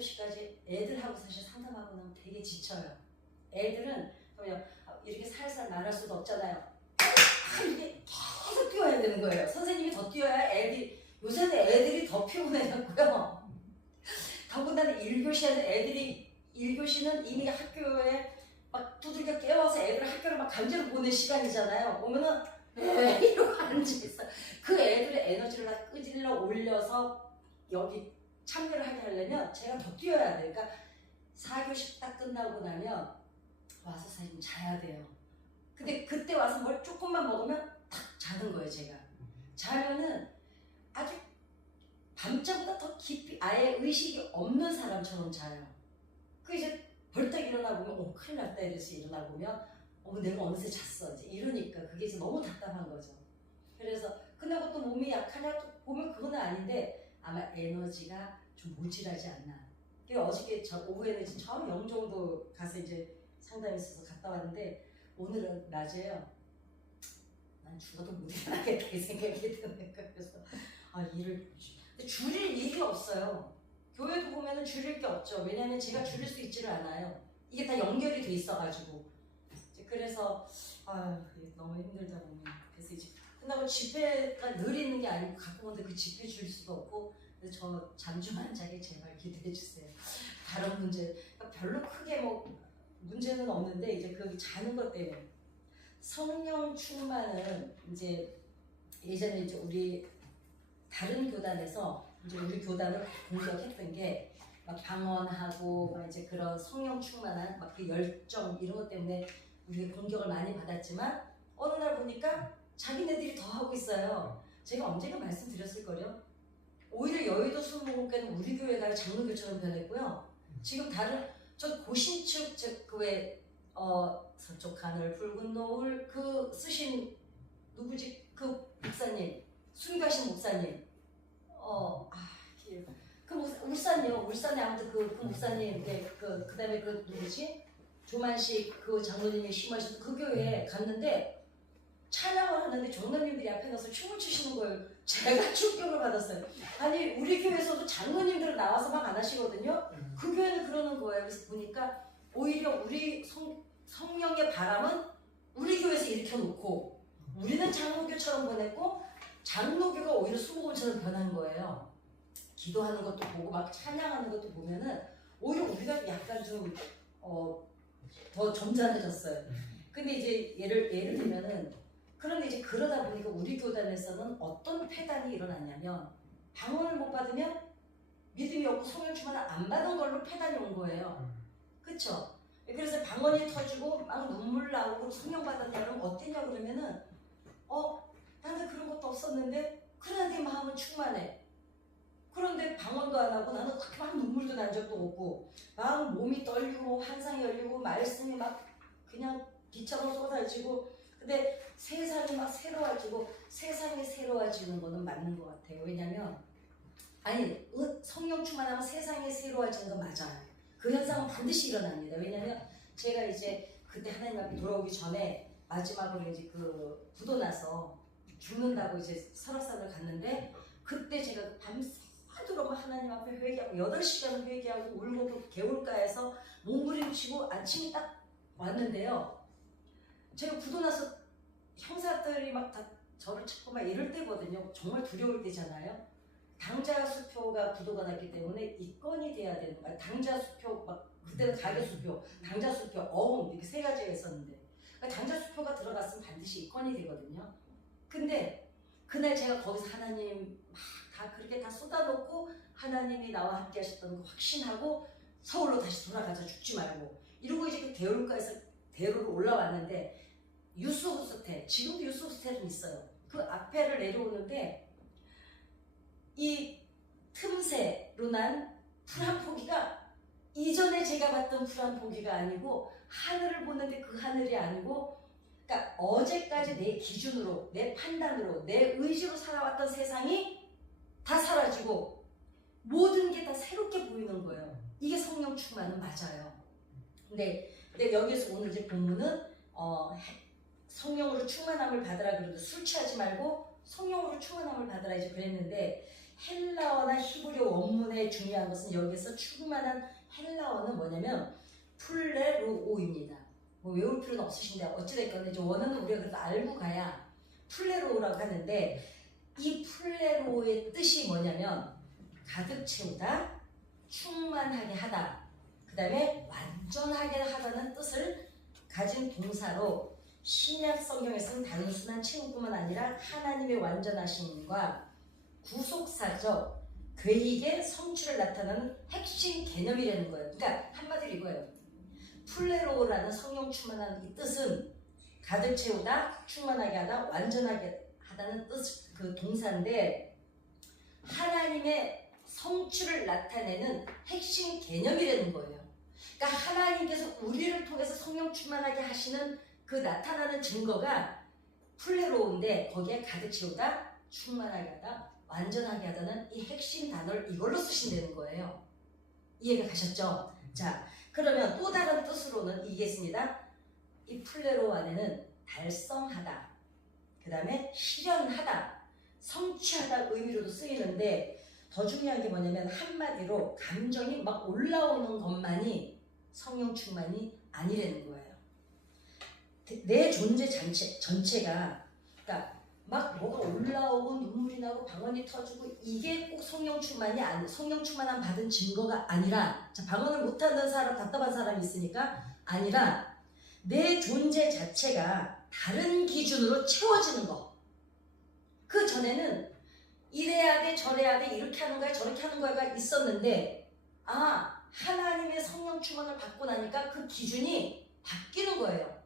4교시까지 애들하고 사실 상담하고 나면 되게 지쳐요. 애들은 그냥 이렇게 살살 말할 수도 없잖아요. 이게 계속 뛰어야 되는 거예요. 선생님이 더 뛰어야 요새는 애들이 더 피곤해졌고요. 더군다나 1교시에는 애들이 1교시는 이미 학교에 막 두들겨 깨워서 애들을 학교를 막 강제로 보낸 시간이잖아요. 오면은 이러고 앉아있어. 그 애들의 에너지를 다 끄질러 올려서 여기 참여를 하게 하려면 제가 더 뛰어야 돼요. 그러니까 4교시 딱 끝나고 나면 와서 사실 자야 돼요. 근데 그때 와서 뭘 조금만 먹으면 탁 자는 거예요. 제가 자면은 아주 밤잠보다 더 깊이 아예 의식이 없는 사람처럼 자요. 그 이제 벌떡 일어나 보면 큰일 났다 이래서 일어나 보면 내가 어느새 잤어 이제 이러니까 그게 이제 너무 답답한 거죠. 그래서 끝나고 또 몸이 약하냐 또 보면 그건 아닌데 아마 에너지가 좀 모질하지 않나. 어저께 오후에는 저 영종도 가서 이제 상담이 있어서 갔다 왔는데 오늘은 낮에요. 난 죽어도 못 일어나겠다 이 생각이 드는 거예요. 그래서 일을 줄일 일이 없어요. 교회도 보면은 줄일 게 없죠. 왜냐하면 제가 줄일 수 있지를 않아요. 이게 다 연결이 돼 있어가지고. 그래서 너무 힘들다 보면 그래서 이제 끝나고 집회가 늘 있는 게 아니고 가끔 오는데 그 집회 줄 수도 없고 그래서 저 잠 좀 안 자게 제발 기도해 주세요. 다른 문제 그러니까 별로 크게 뭐 문제는 없는데 이제 그 자는 것 때문에 성령 충만은 이제 예전에 이제 우리 다른 교단에서 이제 우리 교단을 공격했던 게 막 방언하고 막 이제 그런 성령 충만한 막 그 열정 이런 것 때문에 우리가 공격을 많이 받았지만 어느 날 보니까 자기네들이 더 하고 있어요. 제가 언젠가 말씀드렸을걸요. 오히려 여의도 순복음교회는 우리 교회가 장로교처럼 변했고요. 지금 다른 저 고신축 그왜 서쪽 하늘 붉은 노을 그 쓰신 누구지 그 목사님 순교하신 목사님 그 울산이요. 울산에 아무튼 그 목사님 그 다음에 그 누구지 조만식 그 장로님이 심하신 그 교회에 갔는데 찬양을 하는데 장로님들이 앞에 나서 춤을 추시는 걸 제가 충격을 받았어요. 아니 우리 교회에서도 장로님들 나와서 막 안 하시거든요. 그 교회는 그러는 거예요. 그래서 보니까 오히려 우리 성령의 바람은 우리 교회에서 일으켜놓고 우리는 장로교처럼 보냈고 장로교가 오히려 수목원처럼 변한 거예요. 기도하는 것도 보고 막 찬양하는 것도 보면은 오히려 우리가 약간 좀 더 점잖해졌어요. 근데 이제 예를 들면은 그런데 이제 그러다 보니까 우리 교단에서는 어떤 폐단이 일어났냐면 방언을 못 받으면 믿음이 없고 성령 충만을 안 받은 걸로 폐단이 온 거예요. 그쵸? 그래서 방언이 터지고 막 눈물 나오고 성령 받았냐면 어땠냐 그러면은 나는 그런 것도 없었는데 그러나 내 마음은 충만해. 그런데 방언도 안 하고 나는 그렇게 막 눈물도 난 적도 없고 막 몸이 떨리고 환상이 열리고 말씀이 막 그냥 비처럼 쏟아지고 근데 세상이 막 새로워지고 세상이 새로워지는 거는 맞는 것 같아요. 왜냐면 성령 충만하면 세상이 새로워지는 건 맞아요. 그 현상은 반드시 일어납니다. 왜냐면 제가 이제 그때 하나님 앞에 돌아오기 전에 마지막으로 이제 그 부도 나서 죽는다고 이제 설악산을 갔는데 그때 제가 밤새도록 하나님 앞에 회개하고 8시간을 회개하고 울고 개울가에서 몸부림치고 아침에 딱 왔는데요. 제가 부도 나서 형사들이 막 다 저를 찾고 막 이럴 때거든요. 정말 두려울 때잖아요. 당자 수표가 부도가 났기 때문에 입건이 돼야 되는 거야. 당자 수표 막 그때는 가계 수표, 당자 수표, 어음 이렇게 3가지가 있었는데 그러니까 당자 수표가 들어갔으면 반드시 입건이 되거든요. 근데 그날 제가 거기서 하나님 막 다 그렇게 다 쏟아놓고 하나님이 나와 함께 하셨다는 거 확신하고 서울로 다시 돌아가자 죽지 말고 이러고 이제 그 대울가에서 대로로 올라왔는데 유스호스텔 지금도 유스호스텔은 있어요. 그 앞에를 내려오는데 이 틈새로 난 풀 한 포기가 이전에 제가 봤던 풀 한 포기가 아니고 하늘을 보는데 그 하늘이 아니고 그러니까 어제까지 내 기준으로 내 판단으로 내 의지로 살아왔던 세상이 다 사라지고 모든 게 다 새롭게 보이는 거예요. 이게 성령 충만은 맞아요. 근데 여기서 오늘 이제 본문은 성령으로 충만함을 받으라 그래도 술 취하지 말고 성령으로 충만함을 받으라 이제 그랬는데 헬라어나 히브리어 원문의 중요한 것은 여기서 충만한 헬라어는 뭐냐면 플레로오입니다. 뭐 외울 필요는 없으신데 어찌됐건 이제 원어는 우리가 그래도 알고 가야 플레로오라고 하는데 이 플레로오의 뜻이 뭐냐면 가득 채우다, 충만하게 하다, 그 다음에 완전하게 하다는 뜻을 가진 동사로 신약 성경에서는 단순한 채움뿐만 아니라 하나님의 완전하심과 구속사적 계획의 성취를 나타내는 핵심 개념이라는 거예요. 그러니까 한마디로 이거예요. 플레로라는 성령 충만한 이 뜻은 가득 채우다, 충만하게 하다, 완전하게 하다는 뜻, 그 동사인데 하나님의 성취를 나타내는 핵심 개념이라는 거예요. 그러니까 하나님께서 우리를 통해서 성령 충만하게 하시는 그 나타나는 증거가 플레로인데 거기에 가득 채우다, 충만하게 하다, 완전하게 하다는 이 핵심 단어를 이걸로 쓰신다는 거예요. 이해가 가셨죠? 자, 그러면 또 다른 뜻으로는 이게 있습니다. 이 플레로 안에는 달성하다, 그 다음에 실현하다, 성취하다 의미로도 쓰이는데 더 중요한 게 뭐냐면 한마디로 감정이 막 올라오는 것만이 성령 충만이 아니라는 거예요. 내 존재 전체가 그러니까 막 뭐가 올라오고 눈물이 나고 방언이 터지고 이게 꼭 성령 충만이 아니 성령 충만함 받은 증거가 아니라 자, 방언을 못하는 사람 답답한 사람이 있으니까 아니라 내 존재 자체가 다른 기준으로 채워지는 거. 그 전에는 이래야 돼 저래야 돼 이렇게 하는 거야 저렇게 하는 거야가 있었는데 아 하나님의 성령 충만을 받고 나니까 그 기준이 바뀌는 거예요.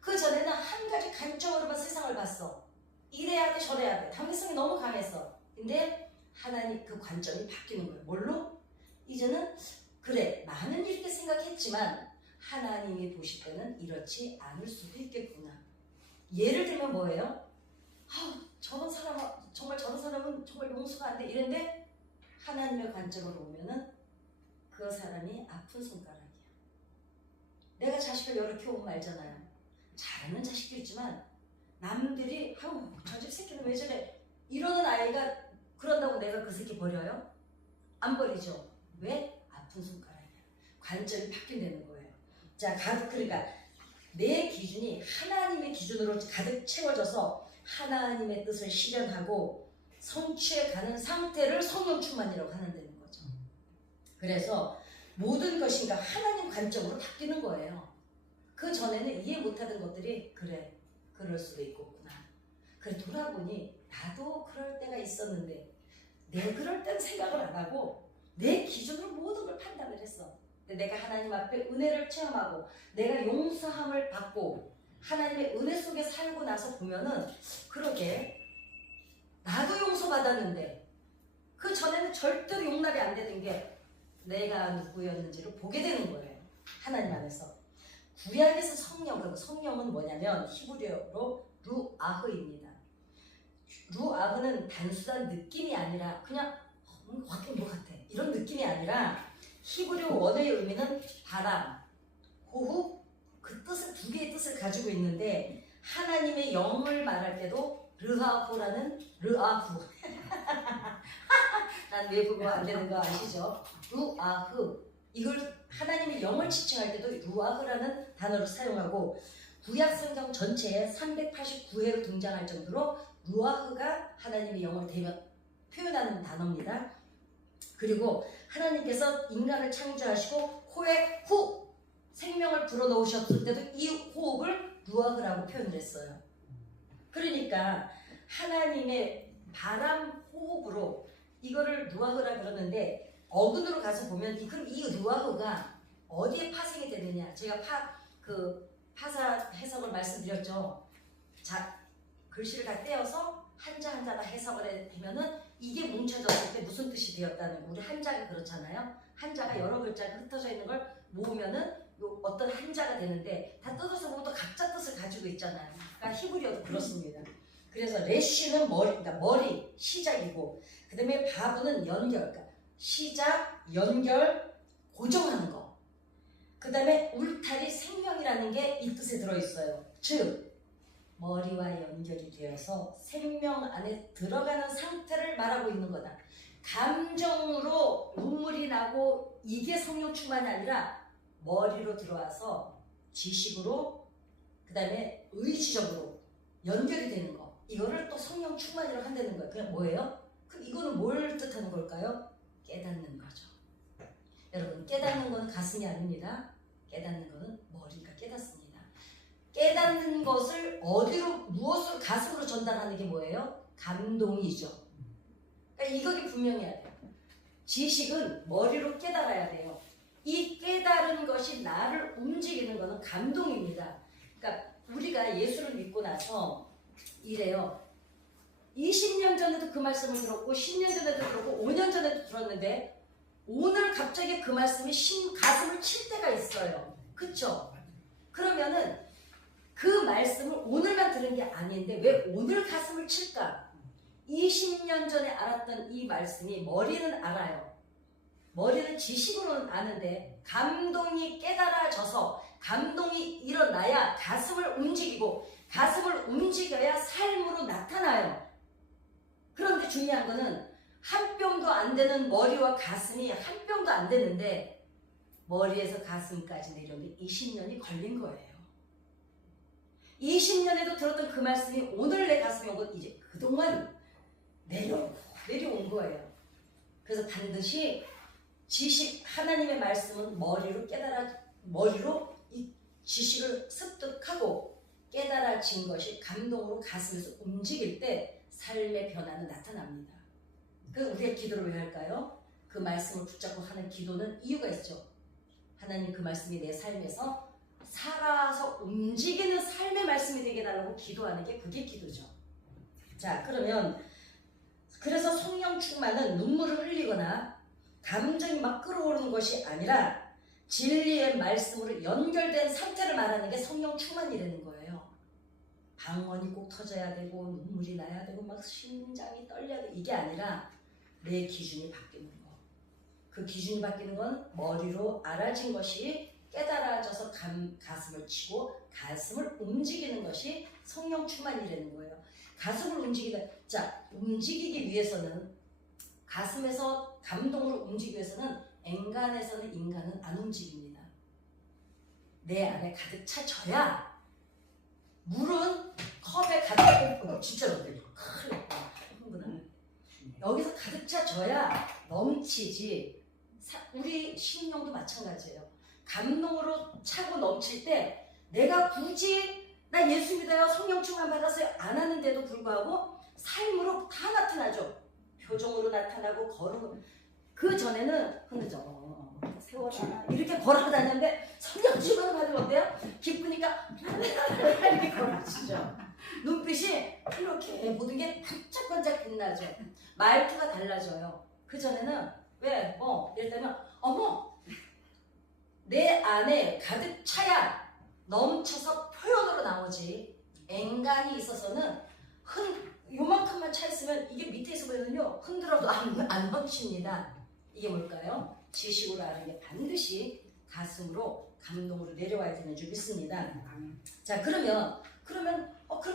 그 전에는 한 가지 관점으로만 세상을 봤어. 이래야 돼 저래야 돼 당위성이 너무 강했어. 근데 하나님 그 관점이 바뀌는 거예요. 뭘로? 이제는 그래 나는 이렇게 생각했지만 하나님이 보실 때는 이렇지 않을 수도 있겠구나. 예를 들면 뭐예요? 저런 사람 정말 저런 사람은 정말 용서가 안 돼 이랬는데 하나님의 관점으로 보면은 그 사람이 아픈 손가락이야. 내가 자식을 여러 키우고 말잖아요. 잘하는 자식도 있지만 남들이 저 집 새끼는 왜 저래 이러는 아이가 그런다고 내가 그 새끼 버려요? 안 버리죠. 왜? 아픈 손가락이야. 관점이 바뀐다는 거예요. 자, 그러니까 내 기준이 하나님의 기준으로 가득 채워져서 하나님의 뜻을 실현하고 성취해 가는 상태를 성령 충만이라고 하는다는 거죠. 그래서 모든 것이 하나님 관점으로 바뀌는 거예요. 그 전에는 이해 못하던 것들이 그래 그럴 수도 있겠구나. 그래 돌아보니 나도 그럴 때가 있었는데 내 그럴 땐 생각을 안 하고 내 기준으로 모든 걸 판단을 했어. 근데 내가 하나님 앞에 은혜를 체험하고 내가 용서함을 받고 하나님의 은혜 속에 살고 나서 보면은 그러게 나도 용서받았는데 그 전에는 절대로 용납이 안 되는 게 내가 누구였는지를 보게 되는 거예요. 하나님 안에서. 구약에서 성령은 뭐냐면 히브리어로 루아흐입니다. 루아흐는 단순한 느낌이 아니라 그냥 바뀐 것 같아 이런 느낌이 아니라 히브리어 원어의 의미는 바람, 호흡 그 뜻을 두 개의 뜻을 가지고 있는데 하나님의 영을 말할 때도 르아후라는 르아후 난 외국어 안 되는 거 아시죠? 루아흐 이걸 하나님의 영을 지칭할 때도 루아흐라는 단어를 사용하고 구약 성경 전체에 389회로 등장할 정도로 루아흐가 하나님의 영을 표현하는 단어입니다. 그리고 하나님께서 인간을 창조하시고 코에 후 생명을 불어넣으셨을 때도 이 호흡을 루아흐라고 표현을 했어요. 그러니까 하나님의 바람 호흡으로 이거를 루아흐라 그러는데 어근으로 가서 보면 그럼 이 루아흐가 어디에 파생이 되느냐 제가 파사 해석을 말씀드렸죠. 자 글씨를 다 떼어서 한자 한자 다 해석을 하면은 이게 뭉쳐졌을 때 무슨 뜻이 되었다는 거. 우리 한자가 그렇잖아요. 한자가 여러 글자가 흩어져 있는 걸 모으면은 어떤 한자가 되는데 다 뜯어서 보면 또 각자 뜻을 가지고 있잖아요. 그러니까 히브리어도 그렇습니다. 그래서 레쉬는 머리 시작이고 그 다음에 바브는 연결 그러니까 시작 연결 고정하는 거. 그 다음에 울타리 생명이라는 게 이 뜻에 들어있어요. 즉 머리와 연결이 되어서 생명 안에 들어가는 상태를 말하고 있는 거다. 감정으로 눈물이 나고 이게 성령 충만이 아니라 머리로 들어와서 지식으로 그 다음에 의지적으로 연결이 되는 거. 이거를 또 성령 충만이라고 한다는 거예요. 그냥 뭐예요? 그럼 이거는 뭘 뜻하는 걸까요? 깨닫는 거죠. 여러분, 깨닫는 거는 가슴이 아닙니다. 깨닫는 거는 머리가 깨닫습니다. 깨닫는 것을 어디로, 무엇으로, 가슴으로 전달하는 게 뭐예요? 감동이죠. 그러니까 이것이 분명해야 돼요. 지식은 머리로 깨달아야 돼요. 이 깨달은 것이 나를 움직이는 것은 감동입니다. 그러니까 우리가 예수를 믿고 나서 이래요. 20년 전에도 그 말씀을 들었고 10년 전에도 들었고 5년 전에도 들었는데 오늘 갑자기 그 말씀이 가슴을 칠 때가 있어요. 그쵸? 그러면은 그 말씀을 오늘만 들은 게 아닌데 왜 오늘 가슴을 칠까? 20년 전에 알았던 이 말씀이 머리는 알아요. 머리는 지식으로는 아는데 감동이 깨달아져서 감동이 일어나야 가슴을 움직이고 가슴을 움직여야 삶으로 나타나요. 그런데 중요한 거는 한 뼘도 안 되는 머리와 가슴이 한 뼘도 안 되는데 머리에서 가슴까지 내려오는데 20년이 걸린 거예요. 20년에도 들었던 그 말씀이 오늘 내 가슴에 온 건 이제 그동안 내려온 거예요. 그래서 반드시 지식, 하나님의 말씀은 머리로 이 지식을 습득하고 깨달아진 것이 감동으로 가슴에서 움직일 때 삶의 변화는 나타납니다. 그 우리가 기도를 왜 할까요? 그 말씀을 붙잡고 하는 기도는 이유가 있죠. 하나님, 그 말씀이 내 삶에서 살아서 움직이는 삶의 말씀이 되게 달라고 기도하는 게 그게 기도죠. 자, 그러면 그래서 성령 충만은 눈물을 흘리거나 감정이 막 끌어오르는 것이 아니라 진리의 말씀으로 연결된 상태를 말하는 게 성령 충만이라는 거예요. 방언이 꼭 터져야 되고 눈물이 나야 되고 막 심장이 떨려야 되고 이게 아니라 내 기준이 바뀌는 거. 그 기준이 바뀌는 건 머리로 알아진 것이 깨달아져서 가슴을 치고 가슴을 움직이는 것이 성령 충만이라는 거예요. 가슴을 움직이기 위해서는 가슴에서 감동으로 움직이기 위해서는 앵간에서는 인간은 안 움직입니다. 내 안에 가득 차져야 물은 컵에 가득 진짜로 큰일 났다. 흥분하네. 여기서 가득 차져야 넘치지. 우리 심령도 마찬가지예요. 감동으로 차고 넘칠 때 내가 굳이 나 예수 믿어요, 성령 충만 받았어요 안 하는데도 불구하고 삶으로 다 나타나죠. 표정으로 나타나고 걸음. 그 전에는 흔들죠. 세워라 이렇게 걸어다녔는데 성령 충만을 받으면 어때요? 기쁘니까 이렇게 걸어지죠. 눈빛이 이렇게 모든 게 반짝반짝 빛나죠. 말투가 달라져요. 그 전에는 왜? 예를 들면 어머 내 안에 가득 차야 넘쳐서 표현으로 나오지. 앵간이 있어서는 요만큼만 차 있으면 이게 밑에 있어 보이면요 흔들어도 안 넘칩니다. 이게 뭘까요? 지식으로 아는 게 반드시 가슴으로 감동으로 내려와야 되는 줄 믿습니다. 자, 그러면 그럼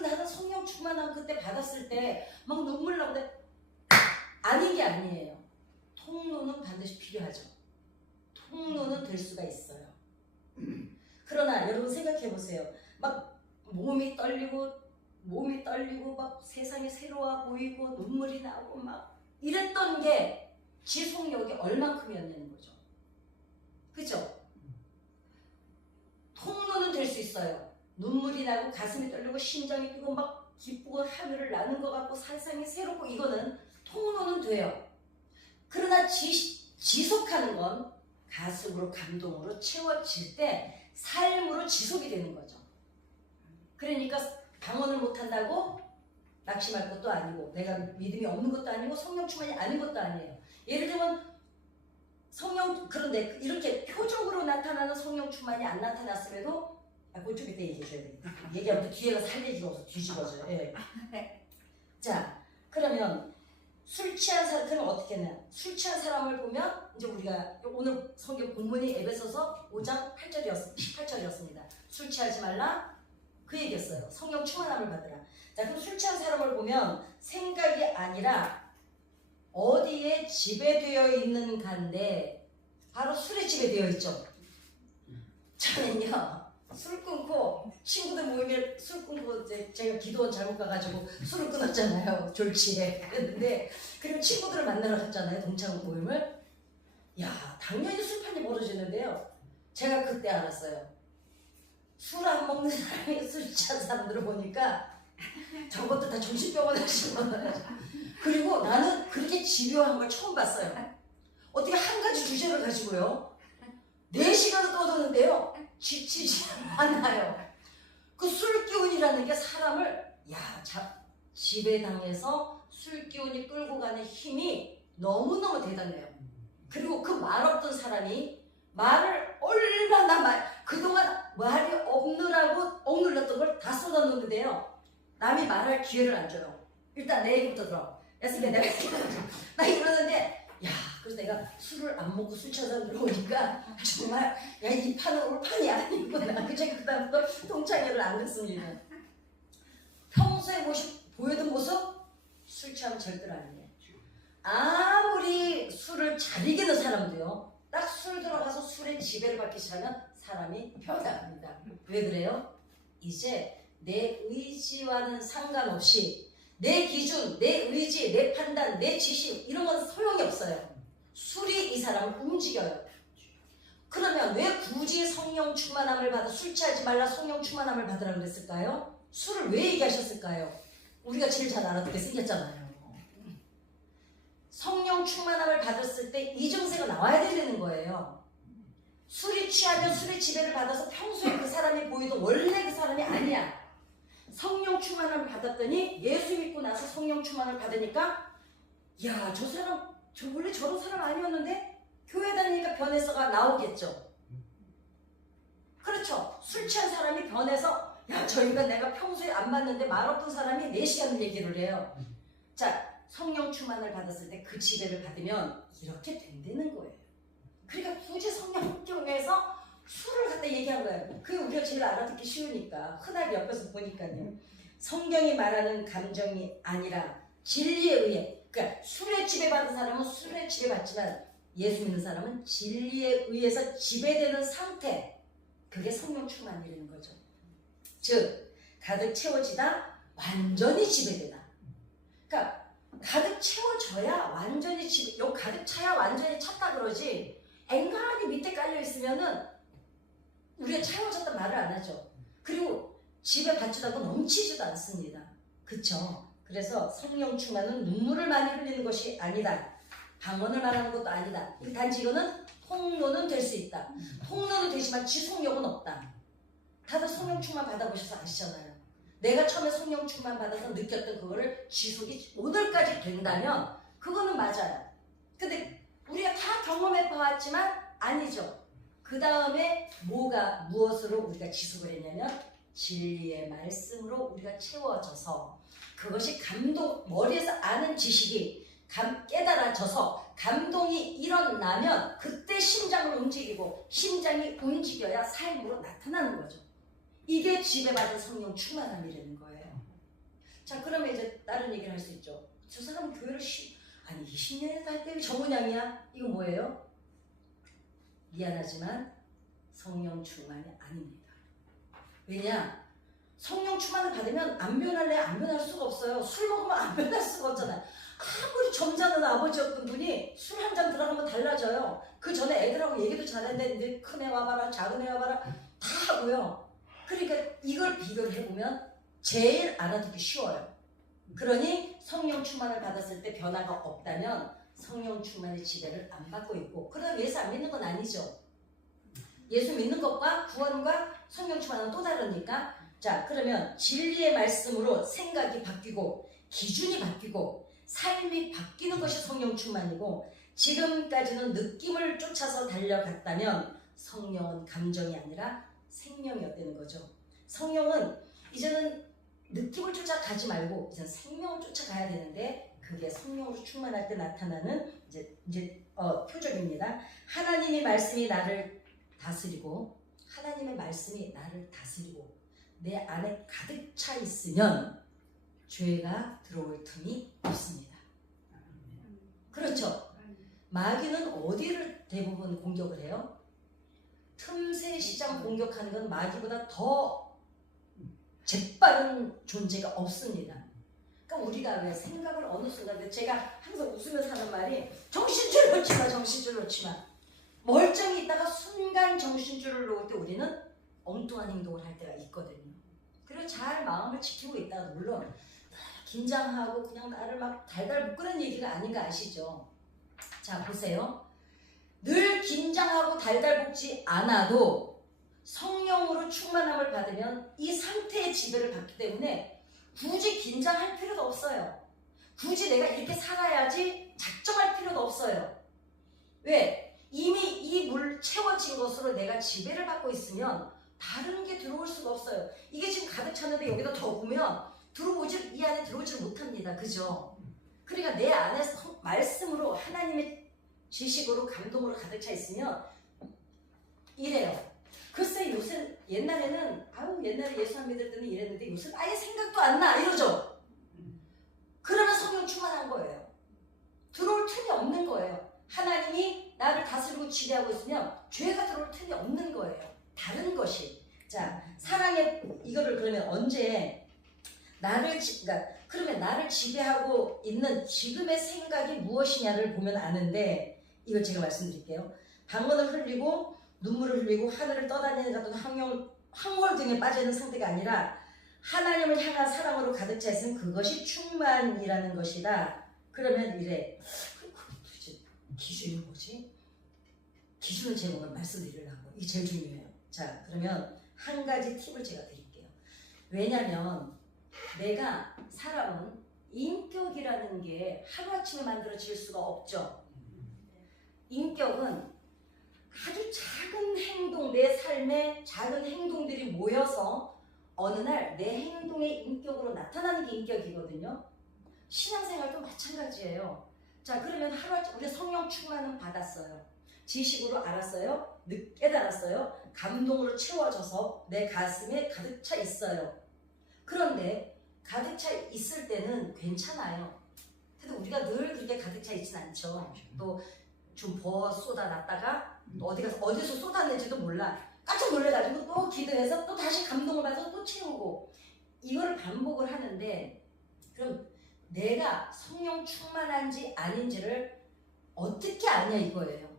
나는 성령 충만한 그때 받았을 때 막 눈물 나는데 아닌 게 아니에요. 통로는 반드시 필요하죠. 통로는 될 수가 있어요. 그러나 여러분 생각해 보세요. 막 몸이 떨리고 막 세상이 새로워 보이고 눈물이 나고 막 이랬던 게 지속력이 얼만큼이었냐는 거죠. 그죠? 통로는 될 수 있어요. 눈물이 나고 가슴이 떨리고 심장이 뛰고 막 기쁘고 하늘을 나는 것 같고 세상이 새롭고 이거는 통로는 돼요. 그러나 지속하는 건 가슴으로 감동으로 채워질 때 삶으로 지속이 되는 거죠. 그러니까 방언을 못한다고 낙심할 것도 아니고 내가 믿음이 없는 것도 아니고 성령 충만이 아닌 것도 아니에요. 예를 들면 그런데 이렇게 표적으로 나타나는 성령 충만이 안 나타났음에도 그쪽 이때 얘기해줘야 되겠다. 얘기하면 뒤에가 살 얘기가 없어 뒤집어져요. 예. 자, 그러면 술 취한 사람, 그럼 어떻게 했냐? 술 취한 사람을 보면 이제 우리가 오늘 성경 본문이 에베소서 5장 18절이었습니다. 술 취하지 말라. 그 얘기였어요. 성령 충만함을 받으라. 자, 그럼 술 취한 사람을 보면 생각이 아니라 어디에 지배되어 있는가인데 바로 술에 지배되어 있죠. 저는요 술 끊고 친구들 모임에 술 끊고 제가 기도원 잘못 가가지고 술을 끊었잖아요. 졸지에. 그랬는데 그리고 친구들을 만나러 갔잖아요. 동창 모임을. 야, 당연히 술판이 벌어지는데요. 제가 그때 알았어요. 술 안 먹는 사람이 술 취한 사람들을 보니까 저것도 다 정신병원 하신 거예요. 그리고 나는 그렇게 집요한 걸 처음 봤어요. 어떻게 한 가지 주제를 가지고요 4시간을 떠드는데요 지치지 않아요. 그 술기운이라는 게 사람을 지배당해서 술기운이 끌고 가는 힘이 너무너무 대단해요. 그리고 그 말 없던 사람이 말을 얼마나 그동안 말이 없느라고 억눌렀던 걸 다 쏟아놓는데요. 남이 말할 기회를 안 줘요. 일단 내 얘기부터 들어. 야스미야 내가 나 이러는데 그래서 내가 술을 안 먹고 술 취한 사람 들어오니까 정말 이 판은 올판이 아니구나. 그래서 그다음부터 동창회를 안 갔습니다. 평소에 보여던 모습 술 취하면 절대로 아니에요. 아무리 술을 잘 이기는 사람도요 딱 술 들어가서 술에 지배를 받기 시작하면 사람이 변합니다. 왜 그래요? 이제 내 의지와는 상관없이 내 기준, 내 의지, 내 판단, 내 지식 이런 건 소용이 없어요. 술이 이 사람을 움직여요. 그러면 왜 굳이 성령 충만함을 받아 술 취하지 말라 성령 충만함을 받으라 그랬을까요? 술을 왜 얘기하셨을까요? 우리가 제일 잘 알아듣게 생겼잖아요. 성령 충만함을 받았을 때 이 증세가 나와야 되는 거예요. 술이 취하면 술의 지배를 받아서 평소에 그 사람이 보이던 원래 그 사람이 아니야. 성령 충만함을 받았더니 예수 믿고 나서 성령 충만을 받으니까 저 사람 원래 저런 사람 아니었는데 교회 다니니까 변해서가 나오겠죠. 그렇죠. 술 취한 사람이 변해서 저 인간 내가 평소에 안 봤는데 말 없던 사람이 4시간 얘기를 해요. 자, 성령 충만을 받았을 때 그 지배를 받으면 이렇게 된다는 거예요. 그러니까 굳이 성령 경에서 술을 갖다 얘기한 거예요. 그게 우리가 제일 알아듣기 쉬우니까 흔하게 옆에서 보니까요. 성경이 말하는 감정이 아니라 진리에 의해, 그러니까 술에 지배받은 사람은 술에 지배받지만 예수 믿는 사람은 진리에 의해서 지배되는 상태, 그게 성령 충만이라는 거죠. 즉 가득 채워지다 완전히 지배되다. 그러니까 가득 채워져야 완전히 요 가득 차야 완전히 찼다 그러지 앵간히 밑에 깔려 있으면은 우리가 채워졌다 말을 안 하죠. 그리고 집에 받지도 않고 넘치지도 않습니다. 그쵸? 그래서 성령 충만은 눈물을 많이 흘리는 것이 아니다. 방언을 말하는 것도 아니다. 단지 이거는 통로는 될 수 있다. 통로는 되지만 지속력은 없다. 다들 성령 충만 받아보셔서 아시잖아요. 내가 처음에 성령 충만 받아서 느꼈던 그거를 지속이 오늘까지 된다면 그거는 맞아요. 근데 우리가 다 경험해 봤지만 아니죠. 그 다음에 무엇으로 우리가 지속을 했냐면 진리의 말씀으로 우리가 채워져서 그것이 머리에서 아는 지식이 깨달아져서 감동이 일어나면 그때 심장을 움직이고 심장이 움직여야 삶으로 나타나는 거죠. 이게 지배받은 성령 충만함이라는 거예요. 자, 그러면 이제 다른 얘기를 할 수 있죠. 저 사람은 교회를 20년이나 할 때 저 모양이야? 이거 뭐예요? 미안하지만 성령 충만이 아닙니다. 왜냐? 성령 충만을 받으면 안 변할래? 안 변할 수가 없어요. 술 먹으면 안 변할 수가 없잖아요. 아무리 점잖은 아버지였던 분이 술 한 잔 들어가면 달라져요. 그 전에 애들하고 얘기도 잘했는데 큰 애 와봐라, 작은 애 와봐라 다 하고요. 그러니까 이걸 비교를 해보면 제일 알아듣기 쉬워요. 그러니 성령 충만을 받았을 때 변화가 없다면 성령 충만의 지배를 안 받고 있고, 그러다 예수 안 믿는 건 아니죠. 예수 믿는 것과 구원과 성령 충만은 또 다르니까. 자, 그러면 진리의 말씀으로 생각이 바뀌고 기준이 바뀌고 삶이 바뀌는 것이 성령 충만이고, 지금까지는 느낌을 쫓아서 달려갔다면 성령은 감정이 아니라 생명이었다는 거죠. 성령은 이제는 느낌을 쫓아가지 말고 이제 생명을 쫓아가야 되는데, 그게 성령으로 충만할 때 나타나는 표적입니다. 하나님의 말씀이 나를 다스리고 내 안에 가득 차 있으면 죄가 들어올 틈이 없습니다. 그렇죠? 마귀는 어디를 대부분 공격을 해요? 틈새 시장 공격하는 건 마귀보다 더 재빠른 존재가 없습니다. 그러니까 우리가 왜 생각을 어느 순간, 제가 항상 웃으면서 하는 말이 정신줄 놓지 마, 정신줄 놓지 마. 멀쩡히 있다가 순간 정신줄을 놓을 때 우리는 엉뚱한 행동을 할 때가 있거든요. 그리고 잘 마음을 지키고 있다가 물론 긴장하고 그냥 나를 막 달달 묶으는 얘기가 아닌가 아시죠? 자, 보세요. 늘 긴장하고 달달 볶지 않아도 성령으로 충만함을 받으면 이 상태의 지배를 받기 때문에 굳이 긴장할 필요도 없어요. 굳이 내가 이렇게 살아야지 작정할 필요도 없어요. 왜? 이미 이 물 채워진 것으로 내가 지배를 받고 있으면 다른 게 들어올 수가 없어요. 이게 지금 가득 찼는데 여기다 더 부으면 이 안에 들어오질 못합니다. 그죠? 그러니까 내 안에 말씀으로 하나님의 지식으로 감동으로 가득 차 있으면 이래요. 글쎄 요새 옛날에 예수 안 믿을 때는 이랬는데 요새 아예 생각도 안 나 이러죠. 그러면 성령 충만한 거예요. 들어올 틈이 없는 거예요. 하나님이 나를 다스리고 지배하고 있으면 죄가 들어올 틈이 없는 거예요. 다른 것이. 자, 사랑의 이거를 그러면 언제 그러면 나를 지배하고 있는 지금의 생각이 무엇이냐를 보면 아는데, 이걸 제가 말씀드릴게요. 방언을 흘리고 눈물을 흘리고 하늘을 떠다니는 같은 황홀 등에 빠지는 상태가 아니라 하나님을 향한 사랑으로 가득 차 있으면 그것이 충만이라는 것이다. 그러면 이래. 도대체 기준이 뭐지? 기준을 제가 오늘 말씀드리려고. 이게 제일 중요해요. 자, 그러면 한 가지 팁을 제가 드릴게요. 왜냐면 사람은 인격이라는 게 하루아침에 만들어질 수가 없죠. 인격은 아주 작은 행동, 내 삶의 작은 행동들이 모여서 어느 날 내 행동의 인격으로 나타나는 게 인격이거든요. 신앙생활도 마찬가지예요. 자, 그러면 하루아침 우리 성령 충만은 받았어요. 지식으로 알았어요. 깨달았어요. 감동으로 채워져서 내 가슴에 가득 차 있어요. 그런데 가득 차 있을 때는 괜찮아요. 근데 우리가 늘 그렇게 가득 차 있진 않죠. 또 좀 쏟아놨다가 어디서 쏟아낼지도 몰라. 깜짝 놀래가지고 또 기도해서 또 다시 감동을 받아서 또 채우고, 이거를 반복을 하는데, 그럼 내가 성령 충만한지 아닌지를 어떻게 아냐 이거예요.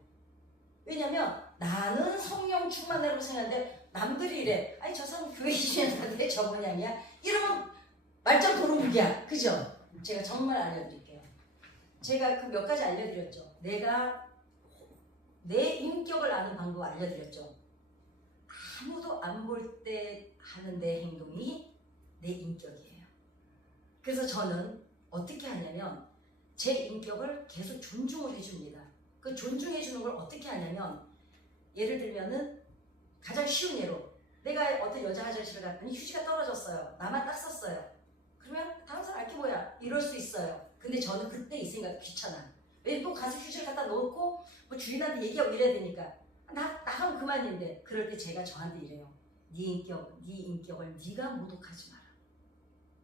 왜냐면 나는 성령 충만하다고 생각하는데 남들이 이래. 아니 저 사람 교회 이주인한테 저 모양이야. 이러면 말짱 도루묵이야. 그죠? 제가 정말 알려드릴게요. 제가 그 몇 가지 알려드렸죠. 내가 내 인격을 아는 방법 알려드렸죠. 아무도 안 볼 때 하는 내 행동이 내 인격이에요. 그래서 저는 어떻게 하냐면 제 인격을 계속 존중을 해줍니다. 그 존중해주는 걸 어떻게 하냐면, 예를 들면은 가장 쉬운 예로, 내가 어떤 여자 화장실을 갔더니 휴지가 떨어졌어요. 나만 딱 썼어요. 그러면 다른 사람 알게 뭐야 이럴 수 있어요. 근데 저는 그때 이 생각 귀찮아. 왜 또 가서 휴지를 갖다 놓고 뭐 주인한테 얘기하고 이래야 되니까 나가면 그만인데, 그럴 때 제가 저한테 이래요. 네 인격을 네가 모독하지 마라.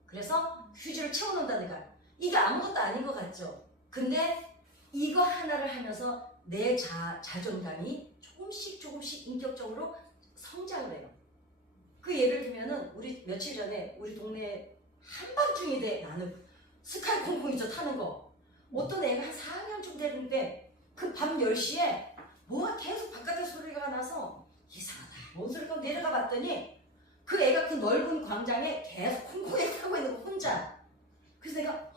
그래서 휴지를 채워놓는다니까. 이게 아무것도 아닌 것 같죠? 근데 이거 하나를 하면서 내 자존감이 조금씩 인격적으로 성장을 해요. 그 예를 들면은 우리 며칠 전에 우리 동네 한밤중이 돼. 나는 스카이 콩콩이죠 타는 거. 어떤 애가 한 4학년쯤 되는데 그 밤 10시에 뭐가 계속 바깥에 소리가 나서 이상하다. 뭔 소리가 내려가 봤더니 그 애가 그 넓은 광장에 계속 콩콩이 타고 있는 거 혼자. 그래서 내가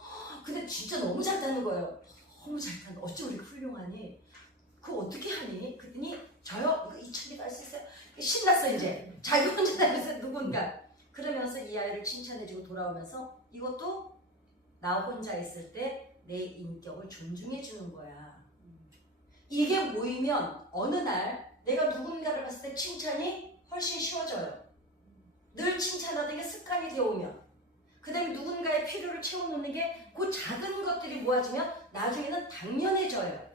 근데 진짜 너무 잘 타는 거예요. 너무 잘 타는 거. 어찌 우리 훌륭하니? 그거 어떻게 하니? 그랬더니 저요? 이거 2,000개 갈 수 있어요? 신났어 이제. 자기 혼자 다니면서 누군가. 그러면서 이 아이를 칭찬해주고 돌아오면서 이것도 나 혼자 있을 때 내 인격을 존중해주는 거야. 이게 모이면 어느 날 내가 누군가를 봤을 때 칭찬이 훨씬 쉬워져요. 늘 칭찬하는 게 습관이 되어오면, 그 다음에 누군가의 필요를 채워놓는 게 그 작은 것들이 모아지면 나중에는 당연해져요.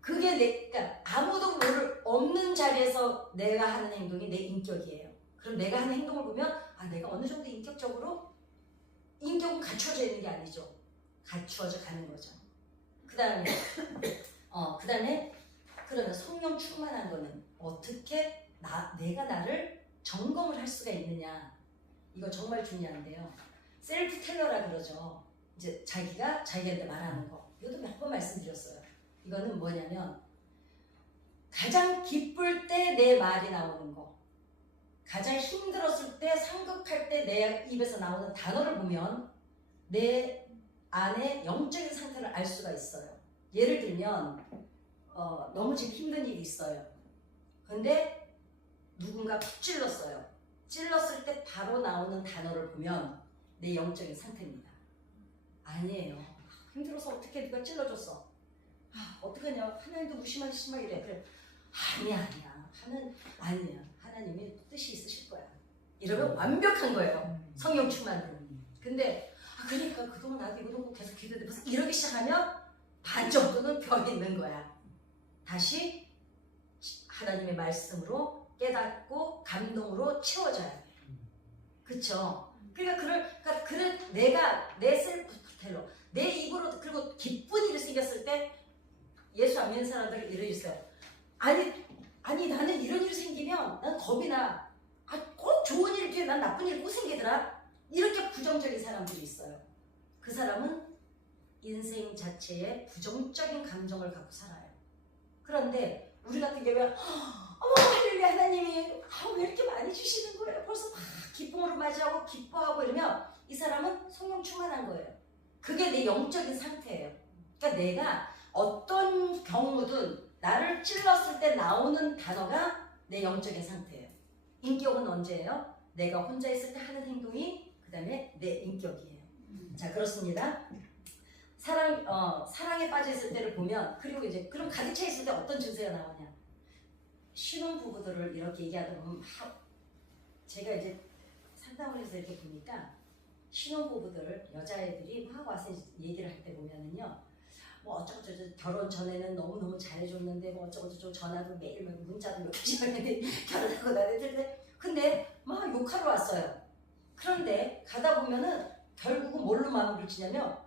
그게 그러니까 아무도 모를 없는 자리에서 내가 하는 행동이 내 인격이에요. 그럼 내가 하는 행동을 보면 내가 어느 정도 인격은 갖춰져 있는 게 아니죠. 갖추어져 가는 거죠. 그 다음에 그러면 성령 충만한 거는 어떻게 내가 나를 점검을 할 수가 있느냐. 이거 정말 중요한데요. 셀프 텔러라 그러죠. 이제 자기가 자기한테 말하는 거. 이것도 몇 번 말씀드렸어요. 이거는 뭐냐면 가장 기쁠 때 내 말이 나오는 거, 가장 힘들었을 때, 상급할 때 내 입에서 나오는 단어를 보면 내 안에 영적인 상태를 알 수가 있어요. 예를 들면 너무 지금 힘든 일이 있어요. 근데 누군가 푹 찔렀어요. 찔렀을 때 바로 나오는 단어를 보면 내 영적인 상태입니다. 아니에요. 힘들어서 어떻게 누가 찔러줬어. 어떡하냐. 하나님도 무심하시지 마 이래. 그래. 아니야. 하나님이 뜻이 있으실 거야. 이러면 완벽한 거예요. 성령 충만은. 근데 그러니까 그동안 나도 이거 계속 기도해. 이러기 시작하면 반 정도는 벽이 있는 거야. 다시 하나님의 말씀으로 깨닫고 감동으로 채워져야 돼. 그쵸? 그러니까 내가 내 셀프 텔러, 내 입으로. 그리고 기쁜 일이 생겼을 때 예수 안 믿는 사람들이 이러고 있어요. 아니 나는 이런 일이 생기면 난 겁이 나. 꼭 좋은 일 뒤에 난 나쁜 일 꼭 생기더라. 이렇게 부정적인 사람들이 있어요. 그 사람은 인생 자체에 부정적인 감정을 갖고 살아요. 그런데 우리 같은 경우에 할렐루야 하나님이 왜 이렇게 많이 주시는 거예요. 벌써 막 기쁨으로 맞이하고 기뻐하고 이러면 이 사람은 성령 충만한 거예요. 그게 내 영적인 상태예요. 그러니까 내가 어떤 경우든 나를 찔렀을 때 나오는 단어가 내 영적인 상태예요. 인격은 언제예요? 내가 혼자 있을 때 하는 행동이 그 다음에 내 인격이에요. 자, 그렇습니다. 사랑에 빠져 있을 때를 보면, 그리고 이제 그럼 가득 차 있을 때 어떤 증세가 나오냐? 신혼 부부들을 이렇게 얘기하다 보면 제가 이제 상담을 해서 이렇게 보니까 신혼 부부들 여자애들이 막 와서 얘기를 할 때 보면은요, 뭐 어쩌고저쩌고 결혼 전에는 너무너무 잘해줬는데 뭐 어쩌고저쩌고 전화도 매일 문자도 몇 개씩 하는데 결혼하고 나는데 근데 막 욕하러 왔어요. 그런데 가다 보면은 결국은 뭘로 마무리를 지냐면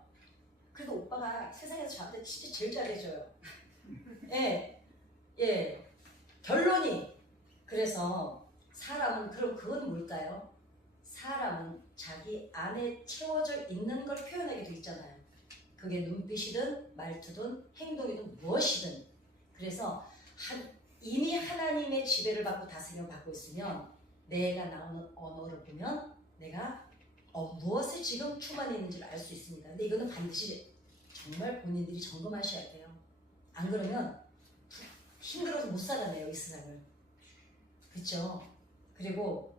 그래도 오빠가 세상에서 저한테 진짜 제일 잘해줘요. 예. 결론이 그래서 사람은 그럼 그건 뭘까요? 사람은 자기 안에 채워져 있는 걸 표현하게 돼 있잖아요. 그게 눈빛이든 말투든 행동이든 무엇이든. 그래서 이미 하나님의 지배를 받고 다스림을 받고 있으면 내가 나오는 언어를 보면 내가 무엇에 지금 충만해 있는지를 알 수 있습니다. 근데 이거는 반드시 정말 본인들이 점검하셔야 돼요. 안 그러면 힘들어서 못 살아내요, 이 세상을. 그렇죠? 그리고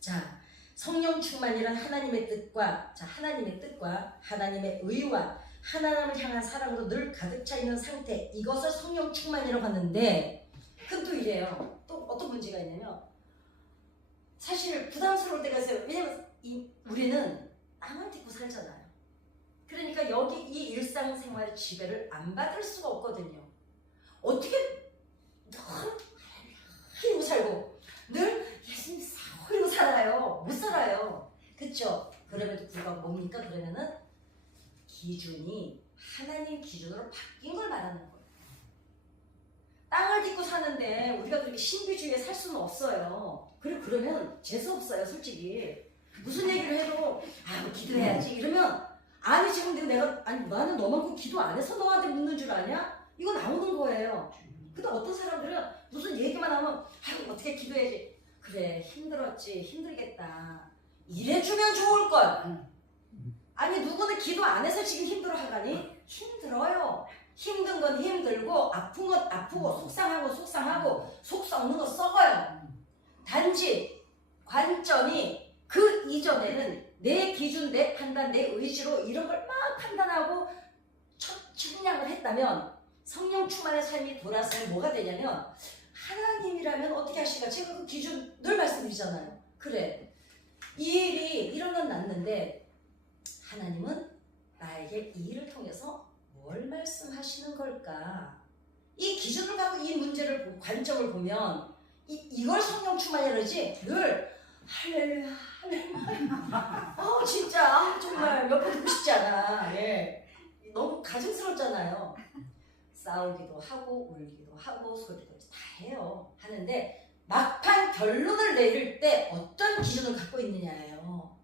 자, 성령 충만이란 하나님의 뜻과 하나님의 의와 하나님을 향한 사랑으로 늘 가득 차 있는 상태, 이것을 성령 충만이라고 하는데, 그럼 또 이래요. 또 어떤 문제가 있냐면 사실 부담스러울 때가 있어요. 왜냐면 우리는 남한테 입고 살잖아요. 그러니까 여기 이 일상생활의 지배를 안 받을 수가 없거든요. 어떻게 늘 이러고 살고 늘 예수님 사고 이러고 살아요. 못 살아요. 그쵸? 그럼에도 불구하고 뭡니까? 그러면은 기준이 하나님 기준으로 바뀐 걸 말하는 거예요. 땅을 딛고 사는데 우리가 그렇게 신비주의에 살 수는 없어요. 그러면 재수없어요, 솔직히. 무슨 얘기를 해도 뭐 기도해야지 이러면 아니 지금 나는 너만큼 기도 안 해서 너한테 묻는 줄 아냐? 이거 나오는 거예요. 근데 어떤 사람들은 무슨 얘기만 하면 어떻게 기도해야지. 그래, 힘들었지, 힘들겠다, 이래주면 좋을걸. 아니 누구는 기도 안 해서 지금 힘들어하가니? 힘들어요. 힘든 건 힘들고 아픈 건 아프고 속상하고 속 썩는 거 썩어요. 단지 관점이 그 이전에는 내 기준, 내 판단, 내 의지로 이런 걸 막 판단하고 측량을 했다면 성령 충만의 삶이 돌아서면 뭐가 되냐면 하나님이라면 어떻게 하실까? 제가 그 기준 늘 말씀드리잖아요. 그래, 이 일이 일어났는데 하나님은 나에게 이 일을 통해서 뭘 말씀하시는 걸까? 이 기준을 갖고 이 문제를 관점을 보면 이걸 성령 충만이라 그러지. 늘 할렐루야, 할렐루야. 진짜 정말 몇 번 듣고 싶지 않아. 예. 너무 가증스럽잖아요. 싸우기도 하고 울기도 하고 소리도 다 해요. 하는데 막판 결론을 내릴 때 어떤 기준을 갖고 있느냐예요.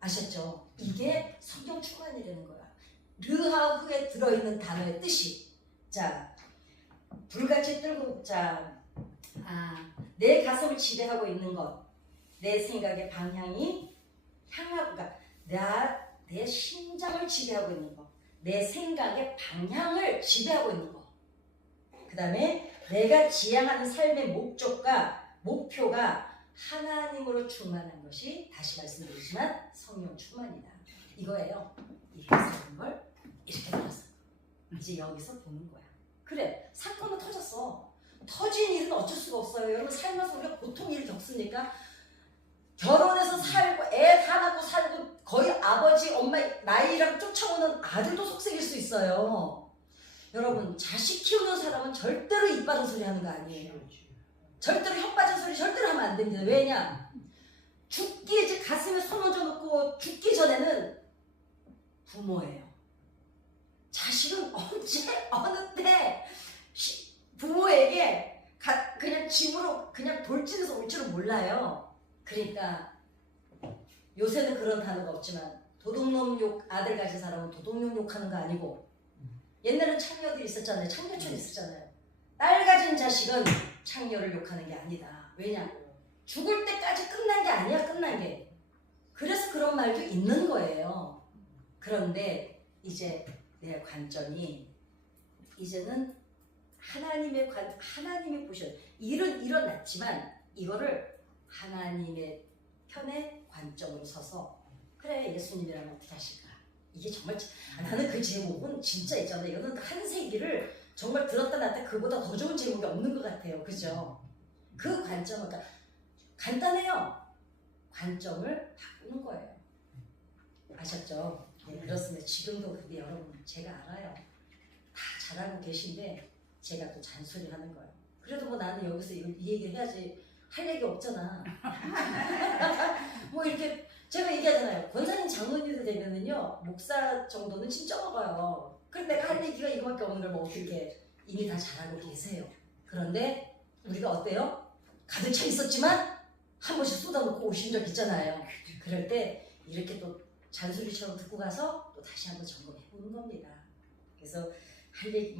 아셨죠? 이게 성경 충만이라는 거야. 르하후에 들어있는 단어의 뜻이, 자, 불같이 뜨고, 내 가슴을 지배하고 있는 것, 내 생각의 방향이 향하고, 그러니까 내 심장을 지배하고 있는 것, 내 생각의 방향을 지배하고 있는 것, 그 다음에 내가 지향하는 삶의 목표가 하나님으로 충만한 것이, 다시 말씀드리지만 성령 충만이다. 이거예요. 이렇게 사는 걸 이렇게 들었어. 이제 여기서 보는 거야. 그래, 사건은 터졌어. 터진 일은 어쩔 수가 없어요. 여러분 살면서 우리가 보통 일을 겪습니까? 결혼해서 살고 애 다 낳고 살고 거의 아버지 엄마 나이랑 쫓아오는 아들도 속색일 수 있어요. 여러분 자식 키우는 사람은 절대로 입 빠진 소리 하는 거 아니에요. 절대로 혀 빠진 소리 절대로 하면 안 됩니다. 왜냐? 죽기 이제 가슴에 손 얹어놓고 죽기 전에는 부모예요. 자식은 언제 어느 때 부모에게 그냥 집으로 그냥 돌진해서 올 줄은 몰라요. 그러니까 요새는 그런 단어가 없지만 도둑놈 욕 아들 가진 사람은 도둑놈 욕하는 거 아니고, 옛날엔 창녀들이 있었잖아요. 창녀촌 있었잖아요. 딸 가진 자식은 창녀를 욕하는 게 아니다. 왜냐? 죽을 때까지 끝난 게 아니야. 끝난 게. 그래서 그런 말도 있는 거예요. 그런데 이제 내 관점이 이제는 하나님이 보셔. 일은 일어났지만 이거를 하나님의 편의 관점으로 서서, 그래 예수님이라면 어떻게 하실까? 이게 정말 나는 그 제목은 진짜 있잖아요. 이거는 한 세기를 정말 들었다 놨다 그보다 더 좋은 제목이 없는 것 같아요. 그죠? 그 관점은 그러니까 간단해요. 관점을 바꾸는 거예요. 아셨죠? 네, 그렇습니다. 지금도 근데 여러분 제가 알아요. 다 잘하고 계신데 제가 또 잔소리 하는 거예요. 그래도 뭐 나는 여기서 이 얘기를 해야지 할 얘기 없잖아. 뭐 이렇게 제가 얘기하잖아요. 권사님 장로님들 되면은요 목사 정도는 진짜 먹어요. 그럼 내가 할 얘기가 이거밖에 없는 걸 뭐 어떻게, 이미 다 잘하고 계세요. 그런데 우리가 어때요? 가득 차 있었지만 한 번씩 쏟아놓고 오신 적 있잖아요. 그럴 때 이렇게 또 잔소리처럼 듣고 가서 또 다시 한번 점검해 보는 겁니다. 그래서 할 얘기